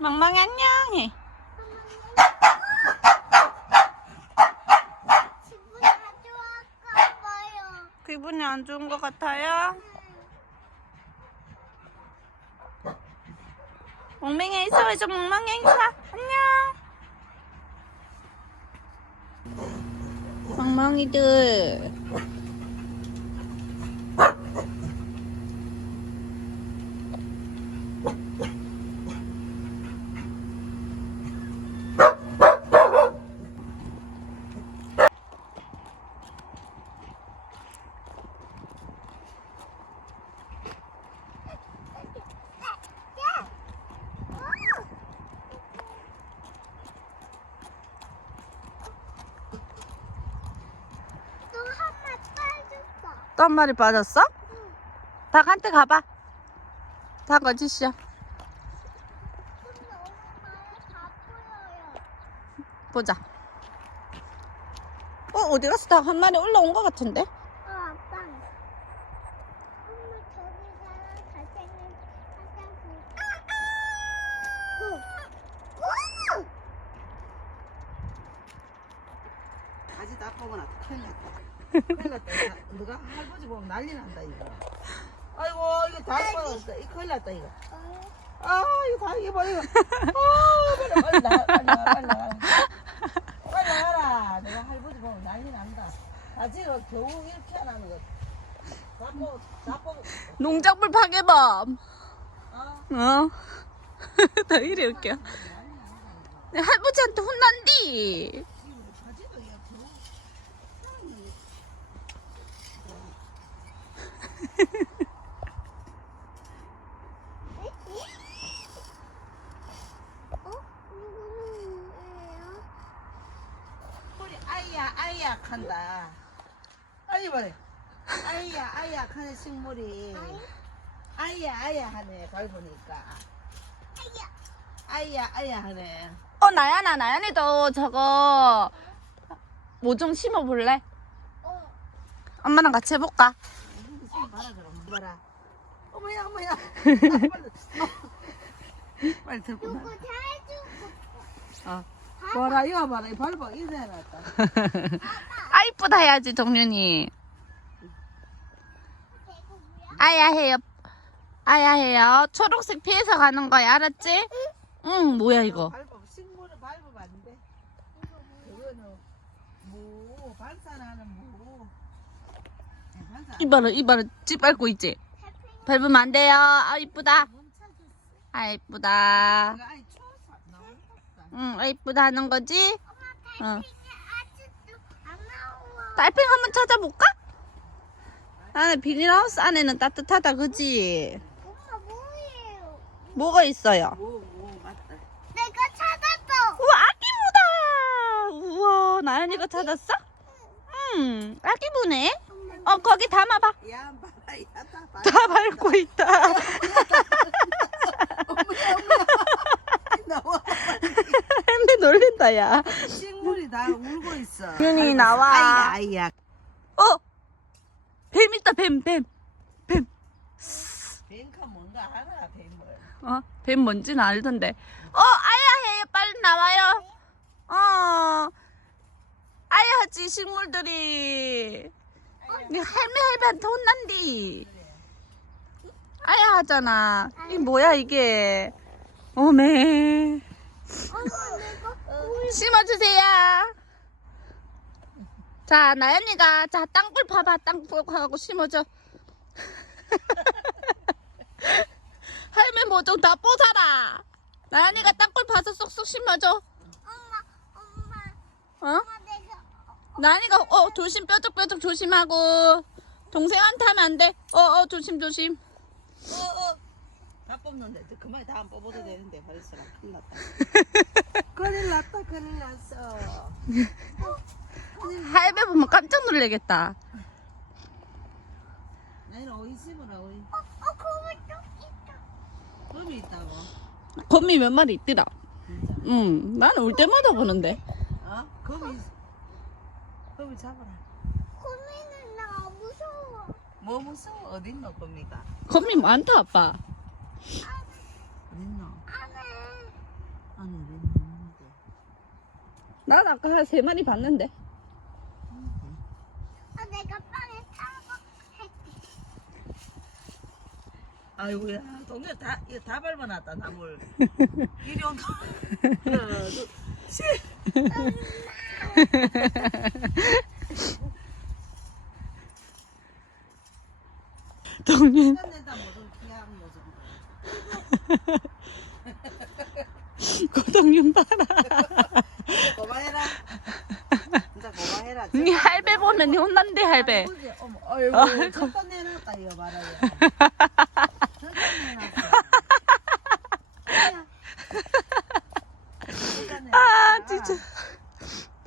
멍멍이 안녕해. 기분이 안 좋을까 봐요. 기분이 안 좋은 것 같아요? 멍멍이 인사해줘, 멍멍이 인사. 안녕. 멍멍이들. 또한마 빠졌어. 또 한 마리 빠졌어? 닭한테 가봐. 닭 어디시야? 보자. 어, 어디 갔어? 닭 한 마리 올라온 것 같은데? 어, 아빠. 엄마 저기가 잘생긴 화장실. 어. 가지 다 뽑아놔 큰일 났다 큰일 났다 이거. 너가? 할아버지 보면 난리 난다 이거. 아이고 이거 다 뽑았어 이거 큰일 났다 이거. 아. 이거 다 이거 봐 이거. 아 빨리 빨리 나가 빨리 나가 빨리 나가 빨리 나가라. 내가 할아버지 보면 난리 난다. 아직은 겨우 이렇게 안 하는 뽑, 다 뽑, 농작물 파괴범. 어? 어? 나 이래 웃겨. 내 할아버지한테 혼난디. 가지도 이거 겨우 어? 이거는 뭐예요? 우리 아이야 아이야 한다 아이 말해 아이야 아이야 하는 식물이 아이야 아이야 하네 밟으니까 아이야 아이야 하네 어, 나야나, 나연이도 저거 뭐 좀 심어볼래? 어. 엄마랑 같이 해볼까? 봐라 그럼 봐라 어머야 어머야 빨리 빨리 들고 나 이거 잘 주고. 어. 봐라 이거 봐라 이 밟아 인사해놨다 아, 이쁘다 해야지, 정윤이. 아야 해요. 아야 해요. 초록색 피해서 가는 거야, 알았지? 응, 뭐야, 이거. 밟아 식물을 밟으면 안 돼 그거는 무 반찬하는 무 네, 반찬 이봐라, 이봐라. 집 밟고 있지? 밟으면 안 돼요. 아, 이쁘다. 아, 이쁘다. 추워서 응, 아, 이쁘다 하는 거지? 응. 이게 아직도 안 나와. 달팽 한번 찾아볼까? 안에 비닐하우스 안에는 따뜻하다, 그지? 뭐예요? 뭐가 있어요? 오 오 맞다 내가 찾았어. 우와, 아기무다! 우와, 나연이가 찾았어? 응, 아기무네? 어, 거기 담아봐. 야 봐라 야 다 봐라 다 밟고 있다. 어머야 어머야 나와 햄비 놀린다, 야. 식물이 다 울고 있어 윤이 나와. 아이야 아이야 어! 뱀 있다, 뱀, 뱀. 뱀. 뱅카 뭔가 알아 뱀을 어, 뱀 뭔지는 알던데. 어, 아야 해요. 빨리 나와요. 어. 아야 하지, 식물들이. 이 할매 할배한테 혼난디. 아야 하잖아. 이 뭐야, 이게. 어메. 심어주세요. 자, 나연이가, 자, 땅굴 파봐. 땅굴 하고 심어줘. 할매 뭐좀다 뽀사라. 나연이가 땅굴 파서 쏙쏙 심어줘. 엄마 엄마 어? 내가 나연이가, 어, 조심, 뾰족뾰족 조심하고. 동생한테 하면 안 돼. 어, 어, 조심, 조심. 어어 다 뽑는데 그만에 다안 뽑아도 되는데 벌써 큰일 났다 큰일 났다 큰일 났어 할배 보면 깜짝 놀라겠다. 나는 어디 심으라 어디 어 거기 또 있다. 범이 있다고 거미 몇 마리 있더라. 진짜 응, 나는 올 때마다 보는데. 어? 거미 거미 잡아라 고민은 나 무서워. 뭐 무서워 어딨노 거미가 거미 많다, 아빠. 어딨노 안해. 난 아까 한 세 마리 봤는데. 아, 내가 빵에 타고 할게. 아이고야 동네 다 이거 다 밟아놨다 나물 이리 온다 하나 둘셋 동윤, 끝낸다 무슨 기약 무슨 고동윤 봐라 진짜 고마해라 니 보면 니 혼난대, 할배. 어머, 아이고. 잠깐 내놨다 이거 말아요 아, 진짜.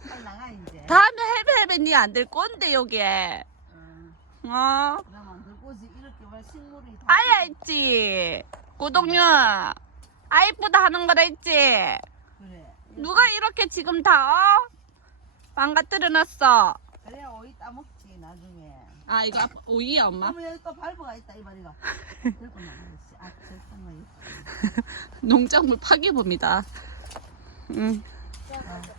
빨리 나가 이제 다음에 할배, 할배 니안 될 건데, 여기에. 응. 어. 그러면 들고지 이렇게 왜 식물이 다 아야 했지. 고동윤. 아 이쁘다 하는 거라 했지. 그래 누가 이렇게 지금 다 어? 망가뜨려 놨어. 그래야 오이 따먹지 나중에 아 이거 아빠- 오이야 엄마? 어머 여기 또 발버가 있다 이 말이가 들고 나가야지 아 잠깐만 농작물 파괴 봅니다. 응.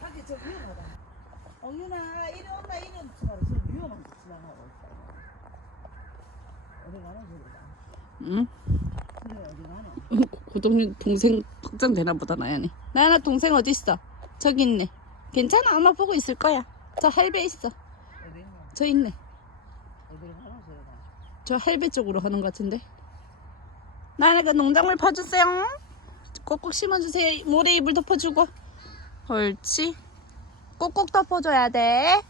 밖에 저 위험하다 이리 온다 이리 온다 저 위험한 거 지나가고 있다 어디 가나 저기다 응. 그래 어디 가나 고동윤 동생 걱정되나 보다 나연이. 나연아 동생 어디 있어? 저기 있네. 괜찮아 엄마 보고 있을 거야. 저 할배 있어. 어디 가나 저 있네. 저 할배 쪽으로 하는 것 같은데. 그 농작물 파주세요. 꼭꼭 심어주세요. 모래 이불 덮어주고. 옳지. 꼭꼭 덮어줘야 돼.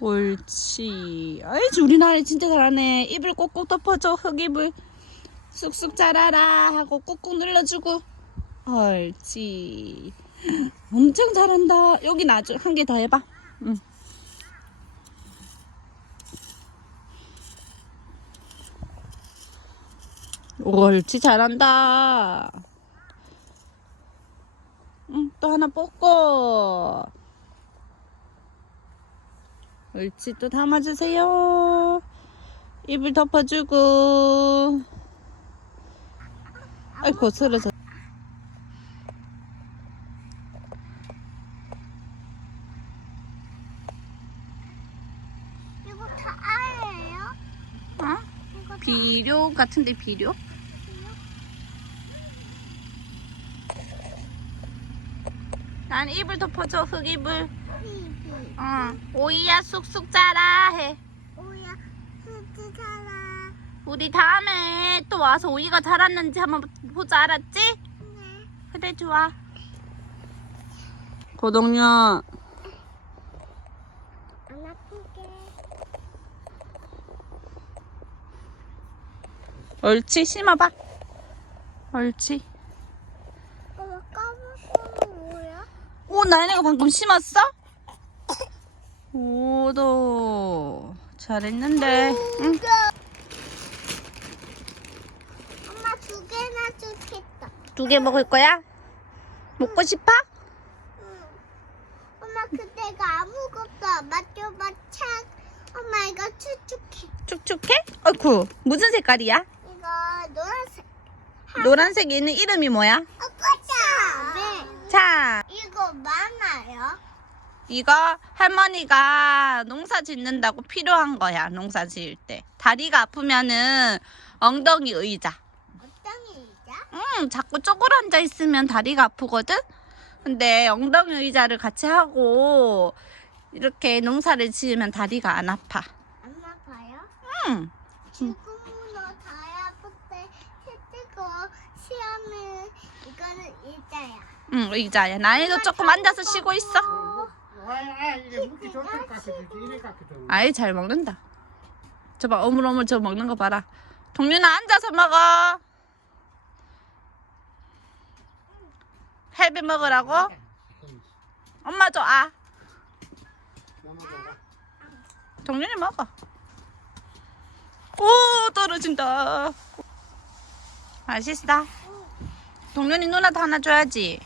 옳지. 아이지 우리 나연이 진짜 잘하네. 이불 꼭꼭 덮어줘. 흙이불. 쑥쑥 자라라 하고 꾹꾹 눌러주고. 옳지. 엄청 잘한다. 여기 나줘. 한개 더 해봐. 응. 옳지 잘한다. 응, 또 하나 뽑고. 옳지 또 담아주세요. 입을 덮어주고. 아이고 쓰러져. 이거 다 알아요? 어? 비료 같은데 비료? 난 입을 덮어줘 흙이불. 어. 오이야 쑥쑥 자라 해. 오야, 수지 살아. 우리 다음에 또 와서 오이가 자랐는지 한번 보자 알았지? 네. 그래 좋아. 고동윤 안 아프게. 옳지 심어봐. 옳지. 어, 까먹고 뭐야? 오 나연이가 방금 심었어? 오도 잘했는데. 응. 엄마 두 개나 좋겠다. 두 개 먹을 거야? 먹고 싶어? 응. 엄마 그때가 아무것도 맞춰봐 착. 엄마 이거 축축해. 축축해? 어쿠 무슨 색깔이야? 이거 노란색. 노란색 얘는 이름이 뭐야? 아빠다. 네. 자. 이거 할머니가 농사 짓는다고 필요한 거야 농사 지을 때 다리가 아프면은 엉덩이 의자 어떤 의자? 음 자꾸 쪼그려 앉아 있으면 다리가 아프거든 근데 엉덩이 의자를 같이 하고 이렇게 농사를 지으면 다리가 안 아파 안 아파요? 음 지금은 다야 그때 해뜨고 시험은 이거는 의자야. 응, 의자야. 나이도 조금 앉아서 쉬고 있어. 어, 아, 이게. 이래 갖고 아이, 잘 먹는다. 저봐, 어물어물 저 먹는 거 봐라. 동윤아, 앉아서 먹어. 헬비 먹으라고? 엄마 줘, 아. 동윤이 먹어. 오, 떨어진다. 맛있어. 동윤이 누나도 하나 줘야지.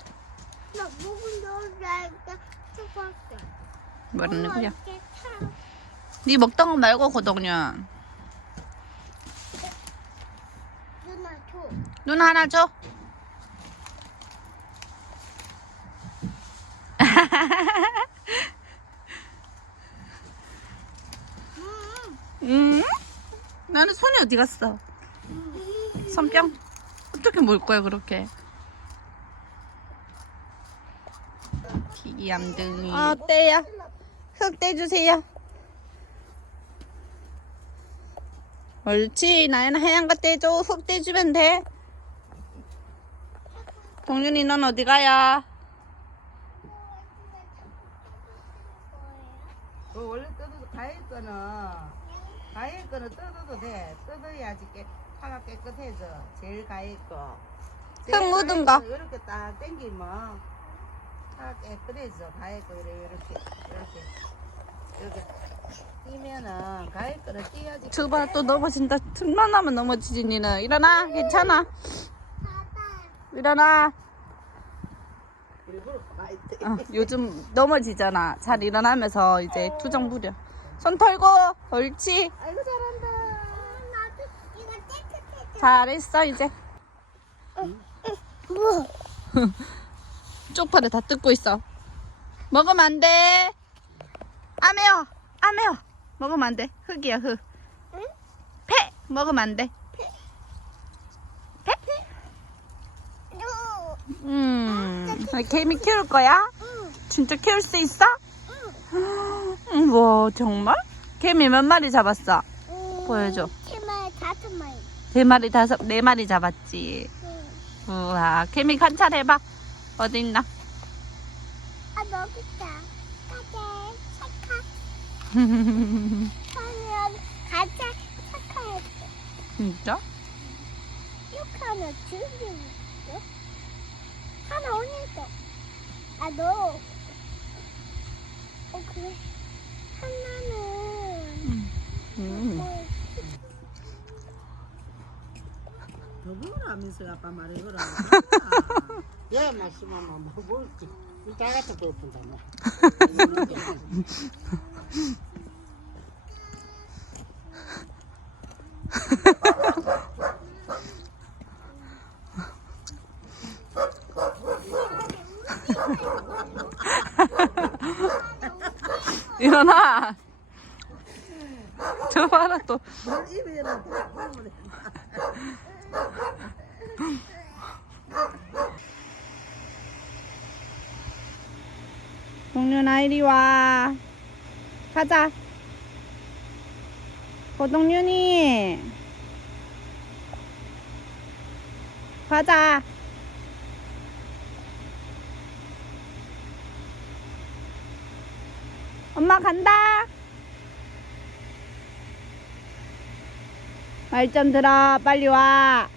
나 목은 넣으니까 죽었어. 뭐라는 거야? 차. 네 먹던 거 말고, 고동윤. 누나 줘. 누나 하나 줘. 음? 나는 손이 어디 갔어? 손병? 어떻게 몰 거야 그렇게? 기기암등이. 아 떼야. 흙 떼주세요. 옳지. 나연아 하얀 거 떼줘. 흙 떼주면 돼. 동윤이 넌 어디 가야? 그 원래 뜯어도 가일 거는 가일 거는 뜯어도 돼. 뜯어야지 깨, 파가 깨끗해져. 제일 가일 거. 흙 묻은 거. 이렇게 딱 당기면 파가 깨끗해져. 가일 거 이렇게 이렇게 이렇게 이렇게 뛰면은 가일 거는 뛰어야지. 저봐 또 넘어진다. 틈만 나면 넘어지지 니는. 일어나. 괜찮아. 일어나. 어, 요즘 넘어지잖아. 잘 일어나면서 이제 투정 부려. 손 털고. 옳지. 아이고 잘한다. 나도 이거 깨끗해. 잘했어 이제. 뭐? 쪽파를 다 뜯고 있어. 먹으면 안 돼. 아 매워. 아 매워. 먹으면 안 돼. 흙이야 흙. 응? 패. 먹으면 안 돼. 패? 너. 음. 개미 키울 거야? 응. 진짜 키울 수 있어? 음, 와 정말? 개미 몇 마리 잡았어? 응. 보여줘. 정말 다섯 마리. 세 마리 다섯 네 마리 잡았지. 응. 우와 개미 관찰해봐. 어디 있나? 아 여기 있다. 가자. 착하. 저는 가자. 착하했어. 진짜? 이렇게 하나 줄기 있어? 하나 오늘도. 아 너. 어 그래. 하나는. 음. 뭐, 더 먹으라면서 아빠 말해 이거라. 야, 마시마, 뭐, 뭐, 다 같이 배고픈다, 뭐. 일어나. 저 봐라 또. 뭘 입에 넣어 다 먹으래. 동윤아 이리 와. 가자. 고동윤이. 가자. 엄마 간다. 말 좀 들어. 빨리 와.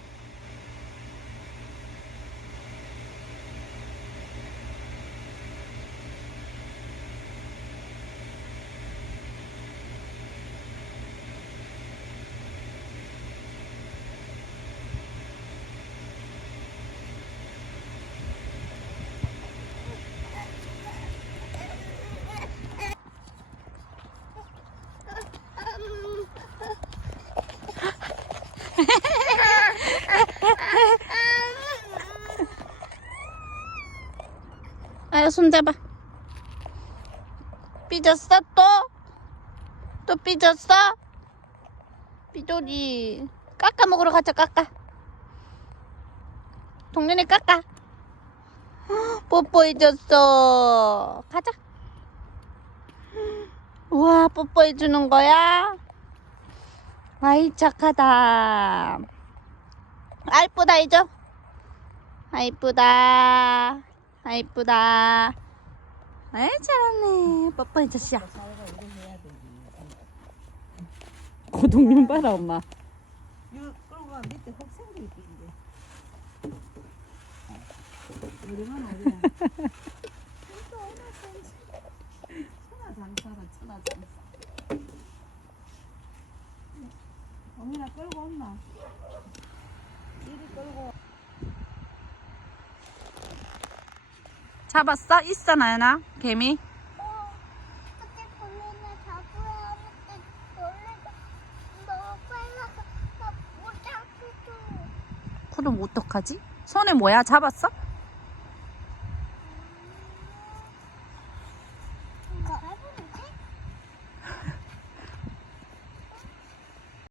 아, 손 잡아. 삐졌어 또? 또 삐졌어? 삐돌이 깎아 먹으러 가자 깎아. 동년이 깎아. 뽀뽀해줬어. 가자. 우와 뽀뽀해주는 거야? 아이 착하다. 아 이쁘다 이죠? 아 이쁘다. 아 이쁘다. 아이 잘하네. 뽀뽀해줬어. 고동님 봐라 엄마. 이거 끌고 가 밑에 흙 생길 낀데. 우리만 어디야? 천하장사다 천하장사. 어미나 끌고 온나? 이리 끌고. 잡았어? 있어 나연아 개미? 그럼 어떡하지? 손에 뭐야 잡았어?